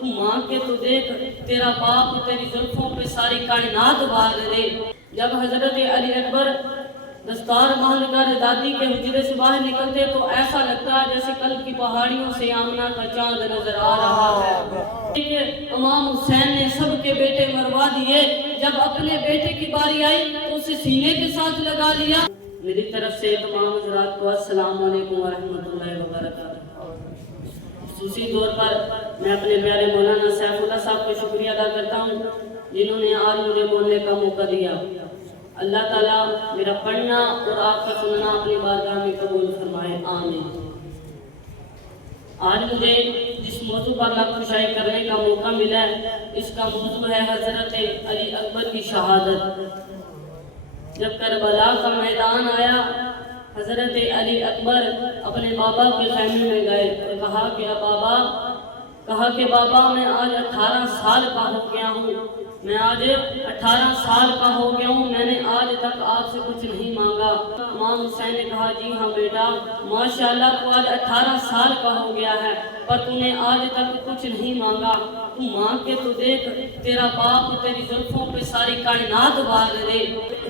تو مانگ کے تو دیکھ، تیرا باپ تیری زلفوں پہ ساری کائنات بال دے۔ جب حضرت علی اکبر دستار باندھ کر دادی کے حجرے سے باہر نکلتے تو ایسا لگتا ہے جیسے کل کی پہاڑیوں سے آمنہ کا چاند نظر آ رہا ہے۔ امام حسین نے سب کے بیٹے مروا دیے، جب اپنے بیٹے کی باری آئی تو اسے سینے کے ساتھ لگا لیا۔ میری طرف سے تمام حضرات کو السلام علیکم ورحمۃ اللہ وبرکاتہ۔ خصوصی طور پر میں اپنے پیارے مولانا سیف اللہ صاحب کو شکریہ ادا کرتا ہوں جنہوں نے آج مجھے بولنے کا موقع دیا۔ اللہ تعالیٰ میرا پڑھنا اور آپ کا سننا اپنی بارگاہ میں قبول فرمائے، آمین۔ آج مجھے جس موضوع پر لفظ کشائی کرنے کا موقع ملا ہے، اس کا موضوع ہے حضرت علی اکبر کی شہادت۔ جب کربلا کا میدان آیا، حضرت علی اکبر اپنے بابا کے خیمے میں گئے اور کہا کہ بابا میں آج 18 سال کا ہو گیا ہوں، میں نے آج تک آپ سے کچھ نہیں مانگا۔ امام حسین نے کہا جی ہاں بیٹا، ماشاءاللہ تو آج 18 سال کا ہو گیا ہے پر تو نے آج تک کچھ نہیں مانگا، تو مانگ کے تو دیکھ، تیرا باپ تیری زلفوں پہ ساری کائنات بال دے۔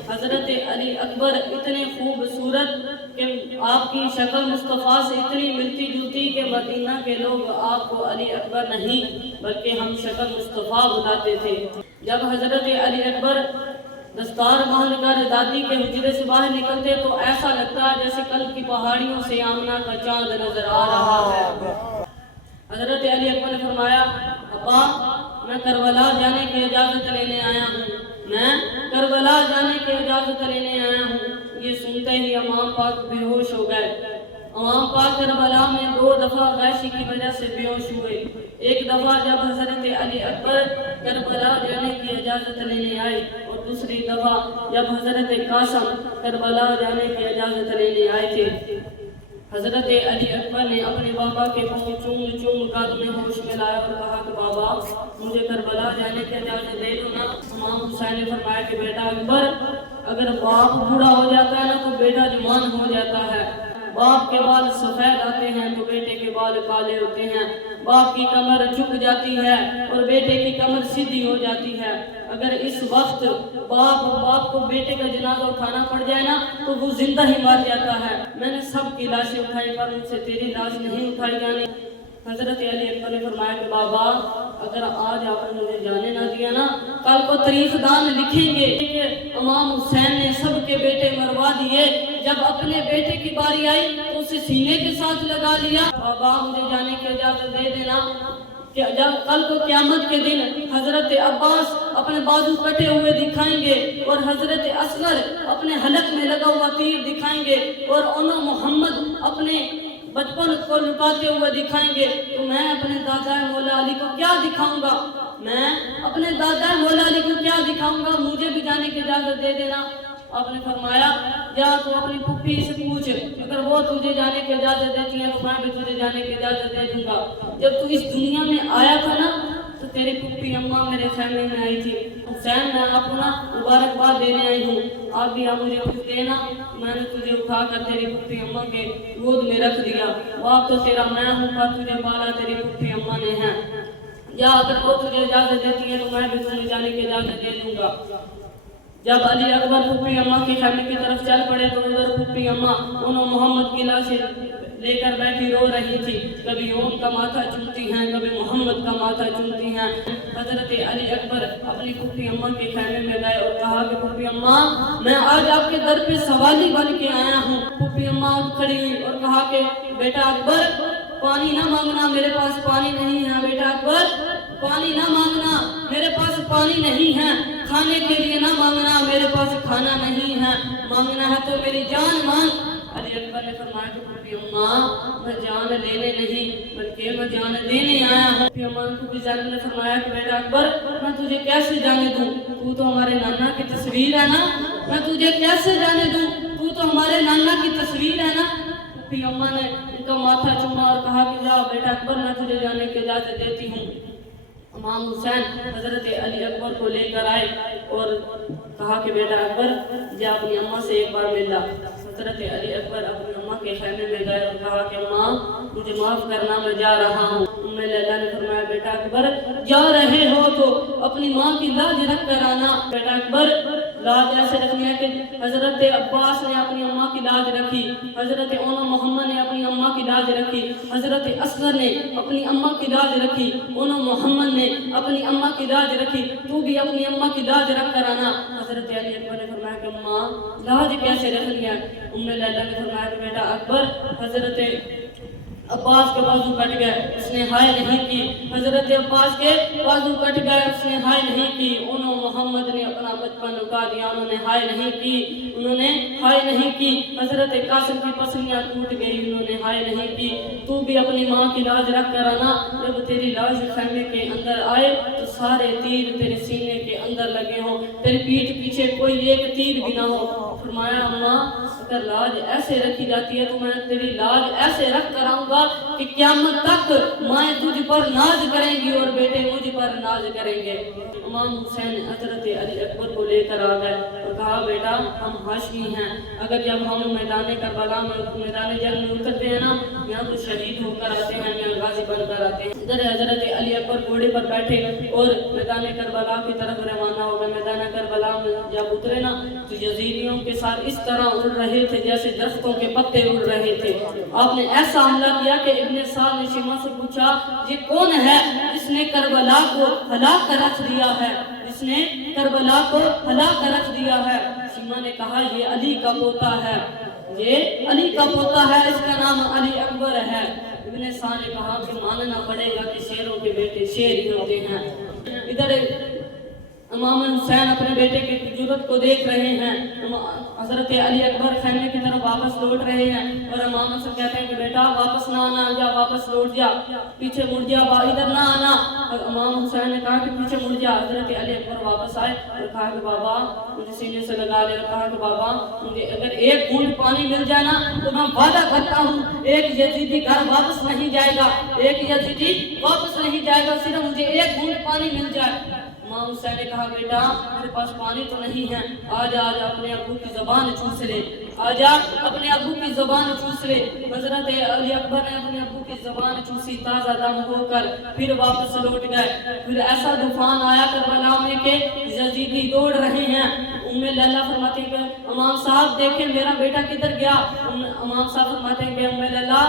حضرت علی اکبر اتنے خوبصورت کہ آپ کی شکل مصطفیٰ سے اتنی ملتی جلتی کہ مدینہ کے لوگ آپ کو علی اکبر نہیں بلکہ ہم شکل مصطفیٰ بلاتے تھے۔ جب حضرت علی اکبر دستار باندھ کر دادی کے حجرے سے باہر نکلتے تو ایسا لگتا ہے جیسے کل کی پہاڑیوں سے آمنہ کا چاند نظر آ رہا ہے۔ حضرت علی اکبر نے فرمایا ابا میں کربلا جانے کی اجازت لینے آیا ہوں۔ یہ سنتے ہی امام پاک بے ہوش ہو گئے۔ امام پاک کربلا میں 2 دفعہ غیشی کی وجہ سے بے ہوش ہوئے۔ ایک دفعہ جب حضرت علی اکبر کربلا جانے کی اجازت لینے آئے اور دوسری دفعہ جب حضرت قاسم کربلا جانے کی اجازت لینے آئے تھے۔ حضرت علی اکبر نے اپنے بابا کے پاؤں چوم کر انہیں ہوش میں لایا اور کہا کہ بابا مجھے کربلا جانے کی اجازت دے دو نا۔ امام حسین نے فرمایا کہ بیٹا اکبر، اگر باپ بوڑھا ہو جاتا ہے نا تو بیٹا جوان ہو جاتا ہے۔ باپ کے بال سفید آتے ہیں تو بیٹے کے بال کالے ہوتے ہیں۔ باپ کی کمر جھک جاتی ہے اور بیٹے کی کمر سیدھی ہو جاتی ہے۔ اگر اس وقت باپ کو بیٹے کا جنازہ اٹھانا پڑ جائے نا تو وہ زندہ ہی مر جاتا ہے۔ میں نے سب کی لاشیں اٹھائی پر ان سے تیری لاش نہیں اٹھائی جانی۔ حضرت علی اکبر نے فرمایا کہ بابا اگر آج آپ نے مجھے جانے نہ دیا نا، کل کو تاریخ دان لکھیں گے کہ امام حسین نے سب کے بیٹے مروا دیے، جب اپنے بیٹے کی باری آئی تو اسے سینے کے ساتھ لگا لیا۔ بابا مجھے جانے کی اجازت دے دینا کہ جب کل کو قیامت کے دن حضرت عباس اپنے بازو کٹے ہوئے دکھائیں گے اور حضرت اصغر اپنے حلق میں لگا ہوا تیر دکھائیں گے اور انہوں محمد اپنے بچپن کو لٹاتے ہوئے دکھائیں گے، تو میں اپنے دادا مولا علی کو کیا دکھاؤں گا؟ مجھے بھی جانے کی اجازت دے دینا۔ آپ نے فرمایا جا تو اپنی پھپھی سے پوچھ، اگر وہ تجھے جانے کی اجازت دیتی ہے تو میں بھی تجھے جانے کی اجازت دے دوں گا۔ جب تو اس دنیا میں آیا تھا نا تو تیری پھپھی اماں میرے خیمے میں آئی تھی۔ حسین میں آپ کو نا مبارکباد دینے آئی ہوں، آپ بھی آپ مجھے کچھ دینا۔ میں نے تجھے اٹھا کر تیری پھپھی اماں کے گود میں رکھ دیا۔ باپ تو تیرا میں ہوں پر تجھے پالا تیری پھپھی اماں نے ہے۔ یا اگر وہ تجھے اجازت دیتی ہے تو میں بھی تجھے جانے کی اجازت دے دوں گا۔ جب علی اکبر پھپھی اماں کے خیمے کی طرف چل پڑے تو ادھر پھپھی اماں انہوں محمد کی لاشیں لے کر بیٹھی رو رہی تھی، کبھی اوم کا ماتھا چومتی ہیں، کبھی محمد کا ماتھا چومتی ہیں۔ حضرت علی اکبر اپنی پھپھی اماں کے خیمے میں گئے اور کہا کہ پھپھی اماں میں آج آپ کے در پہ سوالی بن کے آیا ہوں۔ پھپھی اماں اٹھ کھڑی ہوئی اور کہا کہ بیٹا اکبر پانی نہ مانگنا، میرے پاس پانی نہیں ہے۔ بیٹا اکبر پانی نہ مانگنا، میرے پاس پانی نہیں ہے۔ کھانے کے لیے نہ مانگنا، میرے پاس کھانا نہیں ہے۔ مانگنا ہے تو میری جان مانگ۔ علی اکبر نے فرمایا کہ پھپھی اماں میں جان لینے نہیں بلکہ میں جان دینے آیا ہوں۔ پھپھی اماں پھپھی زینب نے فرمایا کہ بیٹا اکبر میں تجھے کیسے جانے دوں، تو تو ہمارے نانا کی تصویر ہے نا، میں تجھے کیسے جانے دوں، تو تو ہمارے نانا کی تصویر ہے نا۔ پھپھی اماں نے ان کا ماتھا چوما اور کہا کہ جا بیٹا اکبر میں تجھے جانے کی اجازت دیتی ہوں۔ امام حسین حضرت علی اکبر کو لے کر آئے اور کہا کہ بیٹا اکبر جا اپنی اماں سے ایک بار مل لا۔ حضرت علی اکبر اپنی اماں کے خیمے میں گئے اور کہا کہ اماں مجھے معاف کرنا، میں جا رہا ہوں۔ ام لیلہ نے فرمایا بیٹا اکبر جا رہے ہو تو اپنی ماں کی لاج رکھ کر آنا۔ بیٹا اکبر لاج ایسے رکھنی ہے کہ حضرت عباس نے اپنی اماں کی لاج رکھی، حضرت اونا محمد نے اپنی اماں کی لاج رکھی، حضرت اصغر نے اپنی اماں کی لاج رکھی، اونا محمد نے اپنی اماں کی لاج رکھی، تو بھی اپنی اماں کی لاج رکھ کر آنا۔ حضرت علی اکبر نے فرمایا کہ ماں لاج کیسے رکھنی ہے؟ ام لیلہ نے فرمایا کہ بیٹا اکبر حضرت عباس کے بازو کٹ گئے، اس نے ہائے نہیں کی، حضرت عباس کے بازو کٹ گئے، اس نے ہائے نہیں کی، انہوں محمد نے اپنا بچپن لٹا دیا، انہوں نے ہائے نہیں کی، انہوں نے ہائے نہیں کی، حضرت قاسم کی پسلیاں ٹوٹ گئی، انہوں نے ہائے نہیں کی، تو بھی اپنی ماں کی لاج رکھ کر آنا۔ جب تیری لاج خیمے کے اندر آئے تو سارے تیر تیرے سینے کے اندر لگے ہوں، تیری پیٹھ پیچھے کوئی ایک تیر بھی نہ ہو۔ فرمایا اماں اگر لاج ایسے رکھی جاتی ہے تو میں تیری لاج ایسے رکھ کر آؤں گا کہ قیامت تک مائیں تجھ پر ناز کریں گی اور بیٹے مجھ پر ناز کریں گے۔ امام حسین حضرت علی اکبر کو لے کر آ گئے اور کہا بیٹا ہم ہاشمی ہیں، اگر جب ہم میدان کربلا میں میدان جنگ میں اترتے ہیں نا یہاں تو شہید ہو کر آتے ہیں، یہاں غازی بن کر آتے ہیں۔ ادھر حضرت علی اکبر گھوڑے پر بیٹھے اور میدان کربلا کی طرف روانہ ہو گئے۔ میدان کربلا میں جب اترے نا تو یزیدیوں کے ساتھ اس طرح اڑ رہے تھے جیسے درختوں کے پتے اڑ رہے تھے۔ آپ نے ایسا حملہ کیا کہ ابن سعد نے شیما سے پوچھا یہ کون ہے جس نے کربلا کو ہلاک کر رکھ دیا ہے، جس نے کربلا کو ہلاک کر رکھ دیا ہے؟ شیما نے کہا یہ علی کا پوتا ہے، یہ علی کا پوتا ہے، اس کا نام علی اکبر ہے۔ ابن سعد نے کہا کہ ماننا پڑے گا کہ شیروں کے بیٹے شیر ہی ہوتے ہیں۔ ادھر امام حسین اپنے بیٹے کی جرت کو دیکھ رہے ہیں، حضرت علی اکبر خیمے کی طرف واپس لوٹ رہے ہیں اور امام حسین کہتے ہیں کہ بیٹا واپس نہ آنا، جا واپس لوٹ جا، پیچھے مڑ جا، ادھر نہ آنا۔ اور امام حسین نے کہا کہ پیچھے مڑ جا۔ حضرت علی اکبر واپس آئے اور کہا کہ بابا مجھے سینے سے لگا لے، اور کہا کہ بابا مجھے اگر ایک گھونٹ پانی مل جائے نا تو میں وعدہ کرتا ہوں ایک یزیدی گھر واپس نہیں جائے گا، ایک یزیدی واپس نہیں جائے گا، صرف مجھے ایک گھونٹ پانی مل جائے۔ امام حسین نے کہا بیٹا میرے پاس پانی تو نہیں ہے، آجا آجا اپنے ابو کی زبان چوس لے، آجا اپنے ابو کی زبان چوس لے۔ حضرت علی اکبر نے اپنے ابو کی زبان چوسی، تازہ دم ہو کر پھر واپس لوٹ گئے۔ پھر ایسا طوفان آیا کربلا میں کہ یزیدی دوڑ رہے ہیں۔ ام لیلہ فرماتے ہیں کہ امام صاحب دیکھیں میرا بیٹا کدھر گیا؟ امام صاحب فرماتے ہیں کہ ام لیلہ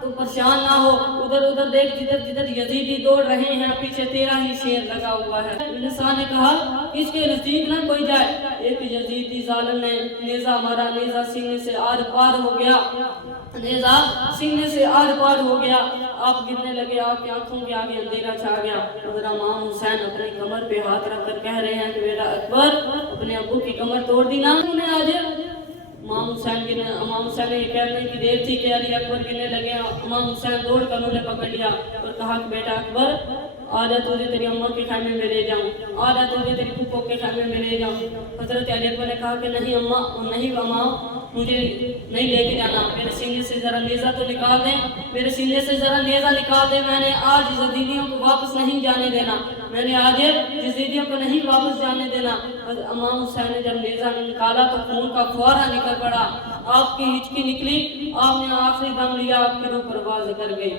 تو پریشان نہ ہو، ادھر ادھر دیکھ جدھر جدھر یزیدی دوڑ رہے ہیں پیچھے تیرا ہی شیر لگا ہوا ہے۔ انسان نے کہا اس کے نزدیک نہ کوئی جائے۔ ایک یزیدی ظالم نے نیزہ مارا، نیزہ سینے سے آر پار ہو گیا، نیزہ سینے سے آر پار ہو گیا، آپ گرنے لگے، آپ کی آنکھوں کے آگے اندھیرا چھا گیا۔ حضرت امام حسین اپنے کمر پہ ہاتھ رکھ کر کہہ رہے ہیں کہ بیٹا اکبر اپنے ابو کی کمر توڑ دی نا تم نے آج۔ امام حسین نے یہ کہنے کی دیر تھی کہ علی اکبر گرنے لگے۔ امام حسین دوڑ کر انہیں پکڑ لیا اور کہا کہ بیٹا اکبر آجا تجھے تیری اماں کے خیمے میں لے جاؤں، آجا تجھے تیری پھپھو کے خیمے میں لے جاؤں۔ حضرت علی اکبر نے کہا کہ نہیں اماں، نہیں اماں مجھے نہیں لے کے جانا، میرے سینے سے ذرا نیزہ تو نکال دیں، میرے سینے سے ذرا نیزہ نکال دیں، میں نے آج یزیدیوں کو واپس نہیں جانے دینا، میں نے آج یزیدیوں کو نہیں واپس جانے دینا۔ امام حسین نے جب نیزہ نکالا تو خون کا فوارہ نکل پڑا، آپ کی ہچکی نکلی، آپ نے آخری دم لیا، آپ کے روح پرواز کر گئی۔